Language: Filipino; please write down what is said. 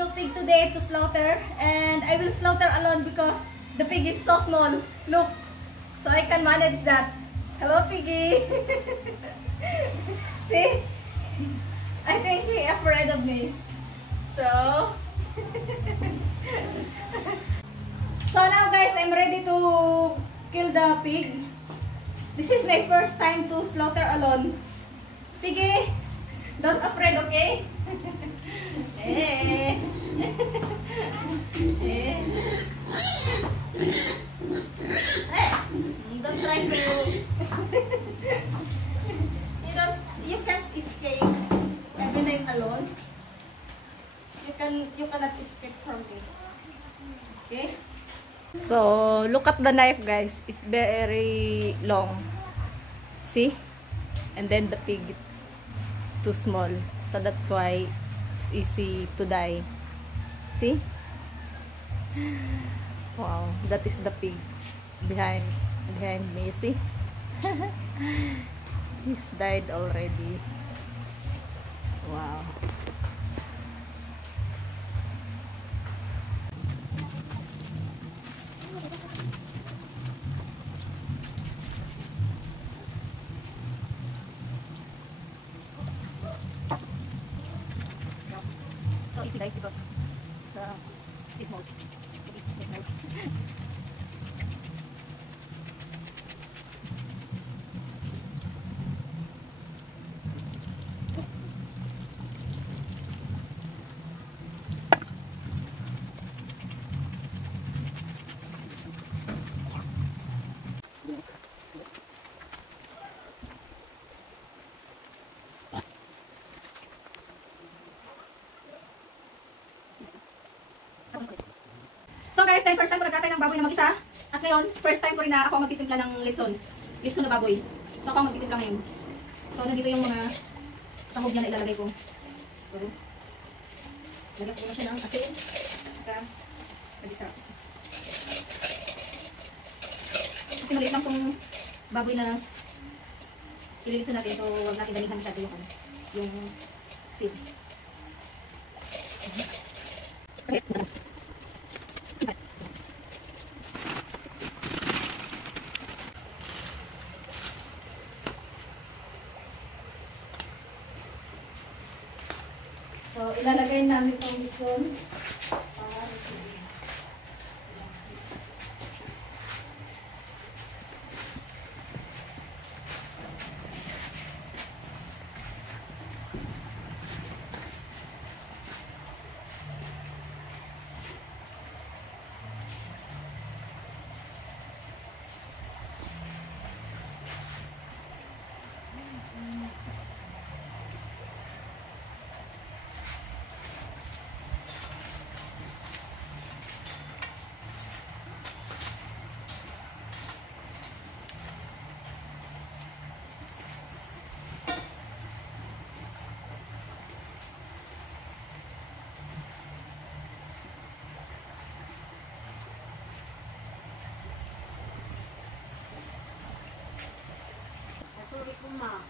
new pig today to slaughter, and I will slaughter alone because the pig is so small. Look, so I can manage that. Hello, piggy. See? I think he afraid of me. So, so now guys, I'm ready to kill the pig. This is my first time to slaughter alone. Piggy, don't afraid, okay? Eh. Don't try to. You can't escape even I'm alone. You cannot escape from me. Okay? So look at the knife, guys. It's very long. See? And then the pig is too small. So that's why it's easy to die. See? Wow, that is the pig behind me. You see? He's died already. Wow. So easy, guys, because it's small. So guys, first time ko nagkatay ng baboy na mag-isa. At ngayon, first time ko rin na ako magtitimpla ng litson. Litson na baboy. So ako magtitimpla ngayon. So nandito yung mga sahog niya na ilalagay ko. So, lagyan ko na siya ng asin. Saka, mag-isa. Kasi maliit lang itong baboy na ililitson natin. So huwag natin dalihan masyado yung asin. So, ilalagay namin itong litson. Sorry po ma.